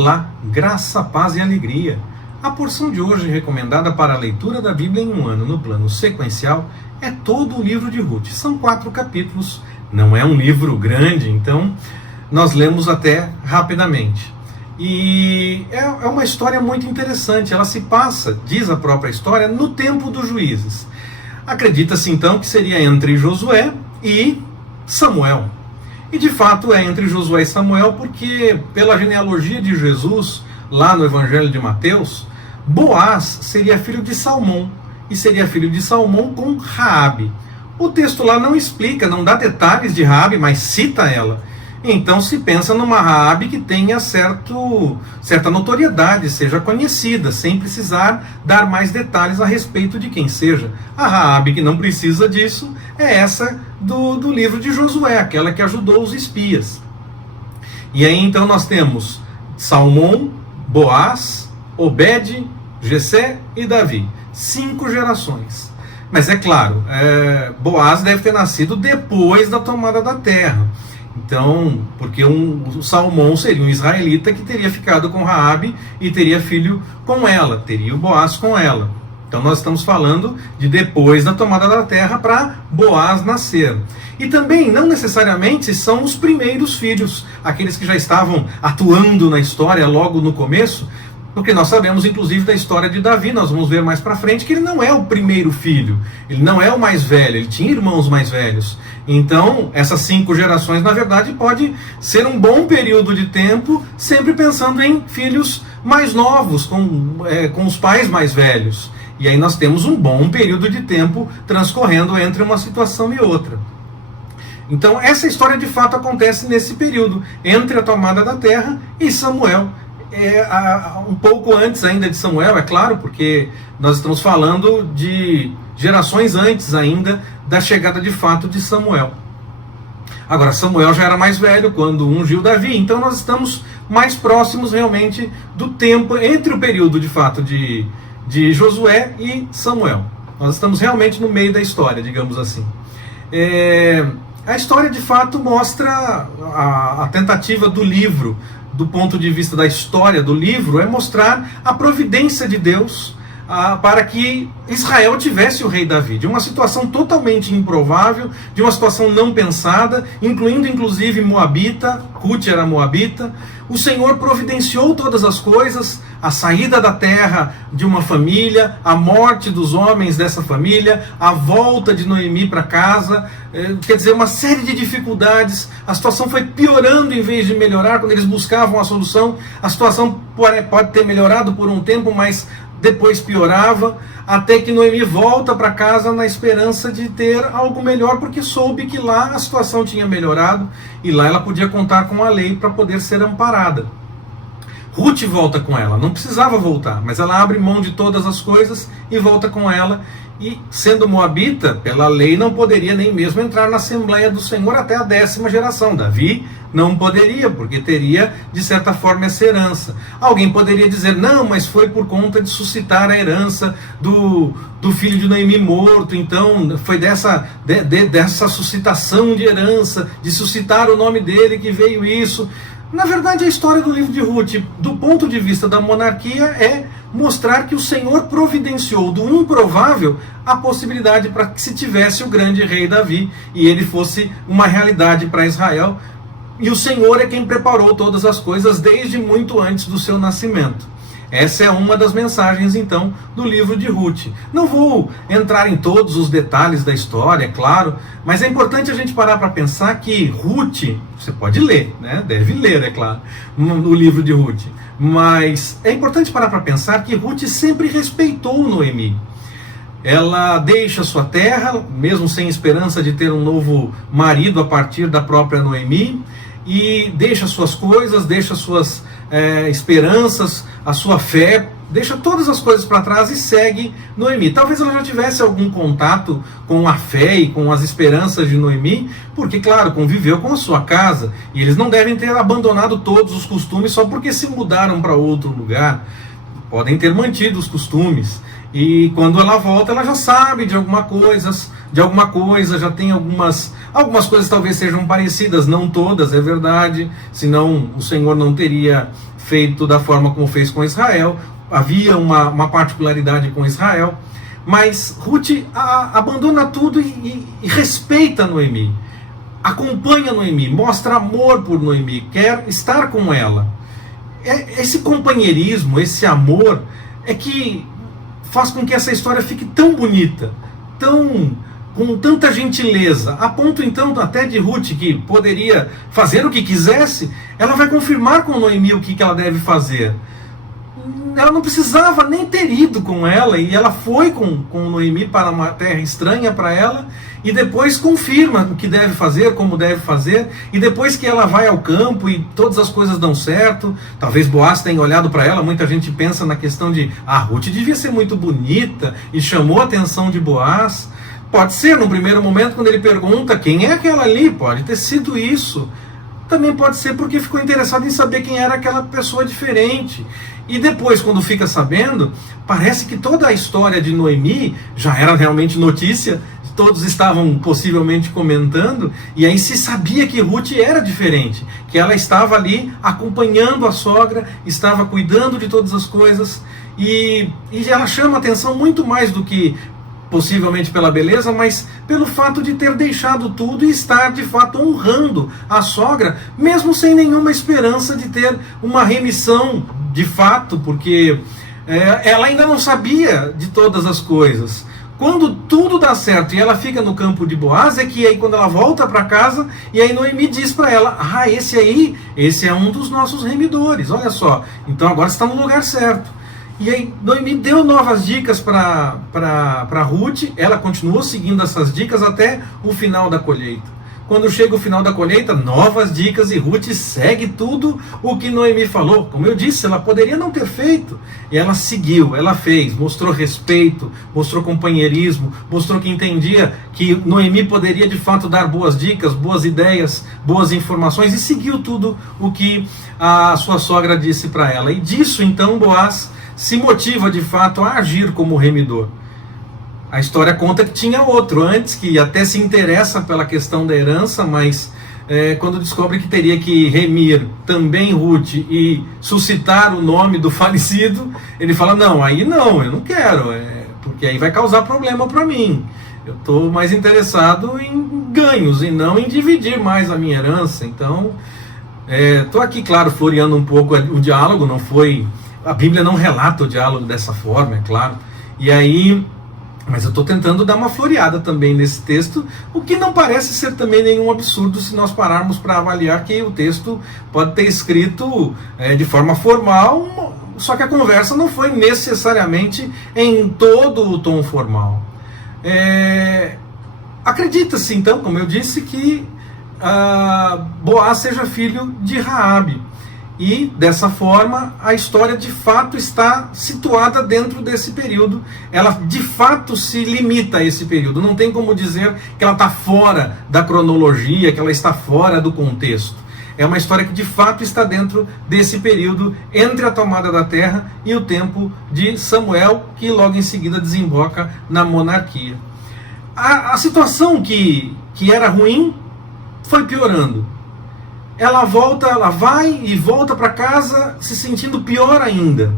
Olá, graça, paz e alegria. A porção de hoje recomendada para a leitura da Bíblia em um ano no plano sequencial é todo o livro de Ruth. São 4 capítulos, não é um livro grande, então nós lemos até rapidamente. E é uma história muito interessante, ela se passa, diz a própria história, no tempo dos juízes. Acredita-se então que seria entre Josué e Samuel. E de fato é entre Josué e Samuel porque, pela genealogia de Jesus, lá no Evangelho de Mateus, Boaz seria filho de Salmão, e seria filho de Salmão com Raabe. O texto lá não explica, não dá detalhes de Raabe, mas cita ela. Então se pensa numa Raabe que tenha certa notoriedade, seja conhecida, sem precisar dar mais detalhes a respeito de quem seja. A Raabe que não precisa disso é essa do livro de Josué, aquela que ajudou os espias. E aí então nós temos Salmão, Boaz, Obed, Jessé e Davi. 5 gerações. Mas é claro, Boaz deve ter nascido depois da tomada da terra. Então, porque o Salmão seria um israelita que teria ficado com Raabe e teria filho com ela, teria o Boaz com ela. Então nós estamos falando de depois da tomada da terra para Boaz nascer. E também não necessariamente são os primeiros filhos, aqueles que já estavam atuando na história logo no começo, porque nós sabemos inclusive da história de Davi, nós vamos ver mais para frente que ele não é o primeiro filho, ele não é o mais velho, ele tinha irmãos mais velhos. Então essas 5 gerações na verdade pode ser um bom período de tempo, sempre pensando em filhos mais novos, com os pais mais velhos. E aí nós temos um bom período de tempo transcorrendo entre uma situação e outra. Então essa história de fato acontece nesse período, entre a tomada da terra e Samuel. Um pouco antes ainda de Samuel, é claro, porque nós estamos falando de gerações antes ainda da chegada de fato de Samuel. Agora, Samuel já era mais velho quando ungiu Davi, então nós estamos mais próximos realmente do tempo, entre o período de fato de Josué e Samuel. Nós estamos realmente no meio da história, digamos assim. A história de fato mostra a tentativa do livro, do ponto de vista da história do livro, é mostrar a providência de Deus para que Israel tivesse o rei Davi, de uma situação totalmente improvável, de uma situação não pensada, incluindo inclusive Moabita, Ruth era Moabita. O Senhor providenciou todas as coisas, a saída da terra de uma família, a morte dos homens dessa família, a volta de Noemi para casa, quer dizer, uma série de dificuldades. A situação foi piorando em vez de melhorar. Quando eles buscavam a solução, a situação pode ter melhorado por um tempo, mas depois piorava, até que Noemi volta para casa na esperança de ter algo melhor, porque soube que lá a situação tinha melhorado e lá ela podia contar com a lei para poder ser amparada. Ruth volta com ela, não precisava voltar, mas ela abre mão de todas as coisas e volta com ela. E sendo moabita, pela lei não poderia nem mesmo entrar na Assembleia do Senhor até a 10ª geração. Davi não poderia, porque teria de certa forma essa herança. Alguém poderia dizer, não, mas foi por conta de suscitar a herança do filho de Noemi morto, então foi dessa suscitação de herança, de suscitar o nome dele que veio isso. Na verdade, a história do livro de Ruth, do ponto de vista da monarquia, é mostrar que o Senhor providenciou do improvável a possibilidade para que se tivesse o grande rei Davi e ele fosse uma realidade para Israel. E o Senhor é quem preparou todas as coisas desde muito antes do seu nascimento. Essa é uma das mensagens, então, do livro de Ruth. Não vou entrar em todos os detalhes da história, é claro, mas é importante a gente parar para pensar que Ruth, você pode ler, né? Deve ler, é claro, no livro de Ruth, mas é importante parar para pensar que Ruth sempre respeitou Noemi. Ela deixa sua terra, mesmo sem esperança de ter um novo marido a partir da própria Noemi, e deixa suas coisas, deixa suas esperanças, a sua fé, deixa todas as coisas para trás e segue Noemi. Talvez ela já tivesse algum contato com a fé e com as esperanças de Noemi, porque, claro, conviveu com a sua casa, e eles não devem ter abandonado todos os costumes só porque se mudaram para outro lugar. Podem ter mantido os costumes. E quando ela volta, ela já sabe de alguma coisa, já tem algumas Algumas coisas talvez sejam parecidas, não todas, é verdade, senão o Senhor não teria feito da forma como fez com Israel. Havia uma particularidade com Israel, mas Ruth abandona tudo e respeita Noemi, acompanha Noemi, mostra amor por Noemi, quer estar com ela. Esse companheirismo, esse amor é que faz com que essa história fique tão bonita, com tanta gentileza, a ponto então até de Ruth, que poderia fazer o que quisesse, ela vai confirmar com Noemi o que ela deve fazer. Ela não precisava nem ter ido com ela, e ela foi com Noemi para uma terra estranha para ela, e depois confirma o que deve fazer, como deve fazer, e depois que ela vai ao campo e todas as coisas dão certo, talvez Boaz tenha olhado para ela, muita gente pensa na questão de, Ruth devia ser muito bonita, e chamou a atenção de Boaz. Pode ser, no primeiro momento, quando ele pergunta quem é aquela ali, pode ter sido isso. Também pode ser porque ficou interessado em saber quem era aquela pessoa diferente. E depois, quando fica sabendo, parece que toda a história de Noemi já era realmente notícia, todos estavam possivelmente comentando, e aí se sabia que Ruth era diferente, que ela estava ali acompanhando a sogra, estava cuidando de todas as coisas, e ela chama atenção muito mais do que possivelmente pela beleza, mas pelo fato de ter deixado tudo e estar de fato honrando a sogra, mesmo sem nenhuma esperança de ter uma remissão de fato, porque ela ainda não sabia de todas as coisas. Quando tudo dá certo e ela fica no campo de Boaz, é que aí quando ela volta para casa, e aí Noemi diz para ela, esse é um dos nossos remidores, olha só, então agora está no lugar certo. E aí Noemi deu novas dicas para Ruth, ela continuou seguindo essas dicas até o final da colheita. Quando chega o final da colheita, novas dicas, e Ruth segue tudo o que Noemi falou. Como eu disse, ela poderia não ter feito, e ela seguiu, ela fez, mostrou respeito, mostrou companheirismo, mostrou que entendia que Noemi poderia de fato dar boas dicas, boas ideias, boas informações, e seguiu tudo o que a sua sogra disse para ela. E disso então Boaz se motiva de fato a agir como remidor. A história conta que tinha outro antes, que até se interessa pela questão da herança, mas quando descobre que teria que remir também Ruth e suscitar o nome do falecido, ele fala, eu não quero, porque aí vai causar problema para mim. Eu estou mais interessado em ganhos e não em dividir mais a minha herança. Então, estou aqui, claro, floreando um pouco o diálogo, não foi... A Bíblia não relata o diálogo dessa forma, é claro. E aí, mas eu estou tentando dar uma floreada também nesse texto, o que não parece ser também nenhum absurdo se nós pararmos para avaliar que o texto pode ter escrito de forma formal, só que a conversa não foi necessariamente em todo o tom formal. Acredita-se então, como eu disse, que Boaz seja filho de Raabe. E, dessa forma, a história de fato está situada dentro desse período. Ela de fato se limita a esse período. Não tem como dizer que ela está fora da cronologia, que ela está fora do contexto. É uma história que de fato está dentro desse período entre a tomada da terra e o tempo de Samuel, que logo em seguida desemboca na monarquia. A situação que era ruim foi piorando. Ela vai e volta para casa se sentindo pior ainda.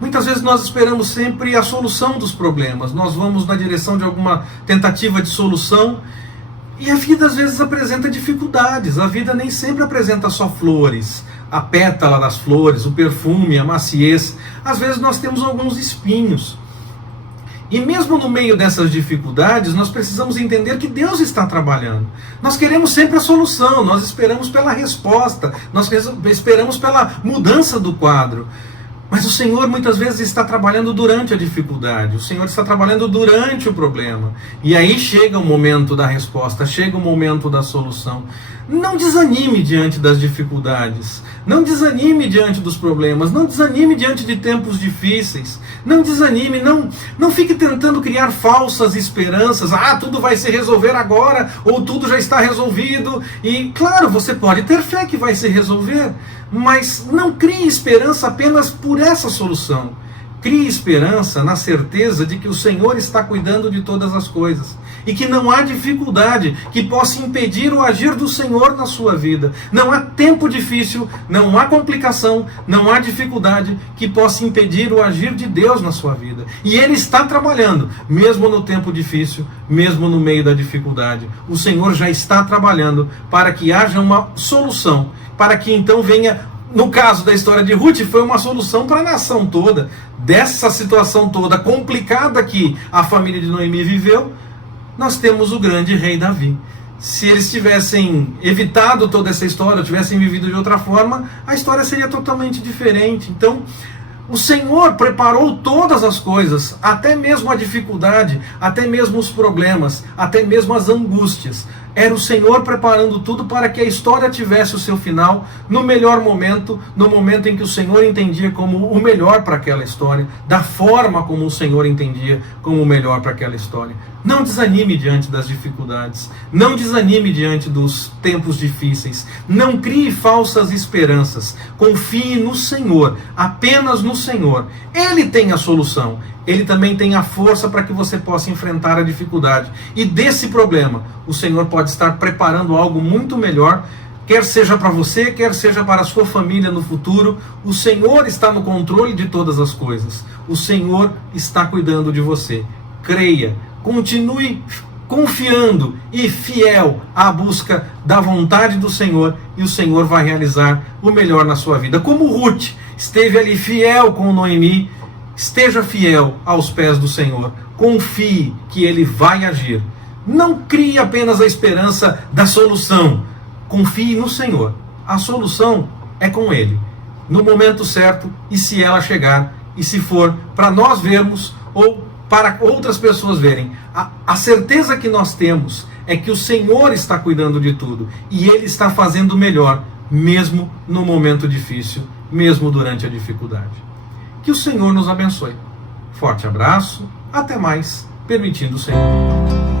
Muitas vezes nós esperamos sempre a solução dos problemas, nós vamos na direção de alguma tentativa de solução, e a vida às vezes apresenta dificuldades. A vida nem sempre apresenta só flores, a pétala das flores, o perfume, a maciez. Às vezes nós temos alguns espinhos. E mesmo no meio dessas dificuldades, nós precisamos entender que Deus está trabalhando. Nós queremos sempre a solução, nós esperamos pela resposta, nós esperamos pela mudança do quadro. Mas o Senhor muitas vezes está trabalhando durante a dificuldade, o Senhor está trabalhando durante o problema. E aí chega o momento da resposta, chega o momento da solução. Não desanime diante das dificuldades, não desanime diante dos problemas, não desanime diante de tempos difíceis, não desanime, não fique tentando criar falsas esperanças, tudo vai se resolver agora, ou tudo já está resolvido. E claro, você pode ter fé que vai se resolver, mas não crie esperança apenas por essa solução. Crie esperança na certeza de que o Senhor está cuidando de todas as coisas e que não há dificuldade que possa impedir o agir do Senhor na sua vida. Não há tempo difícil, não há complicação, não há dificuldade que possa impedir o agir de Deus na sua vida. E Ele está trabalhando, mesmo no tempo difícil, mesmo no meio da dificuldade. O Senhor já está trabalhando para que haja uma solução, para que então venha. No caso da história de Ruth, foi uma solução para a nação toda. Dessa situação toda complicada que a família de Noemi viveu, nós temos o grande rei Davi. Se eles tivessem evitado toda essa história, tivessem vivido de outra forma, a história seria totalmente diferente. Então, o Senhor preparou todas as coisas, até mesmo a dificuldade, até mesmo os problemas, até mesmo as angústias. Era o Senhor preparando tudo para que a história tivesse o seu final no melhor momento, no momento em que o Senhor entendia como o melhor para aquela história, da forma como o Senhor entendia como o melhor para aquela história. Não desanime diante das dificuldades, não desanime diante dos tempos difíceis, não crie falsas esperanças, confie no Senhor, apenas no Senhor. Ele tem a solução. Ele também tem a força para que você possa enfrentar a dificuldade. E desse problema, o Senhor pode estar preparando algo muito melhor, quer seja para você, quer seja para a sua família no futuro. O Senhor está no controle de todas as coisas. O Senhor está cuidando de você. Creia, continue confiando e fiel à busca da vontade do Senhor, e o Senhor vai realizar o melhor na sua vida. Como Ruth esteve ali fiel com Noemi, esteja fiel aos pés do Senhor. Confie que Ele vai agir. Não crie apenas a esperança da solução. Confie no Senhor. A solução é com Ele, no momento certo, e se ela chegar, e se for para nós vermos ou para outras pessoas verem. A certeza que nós temos é que o Senhor está cuidando de tudo, e Ele está fazendo o melhor, mesmo no momento difícil, mesmo durante a dificuldade. Que o Senhor nos abençoe. Forte abraço, até mais, permitindo o Senhor.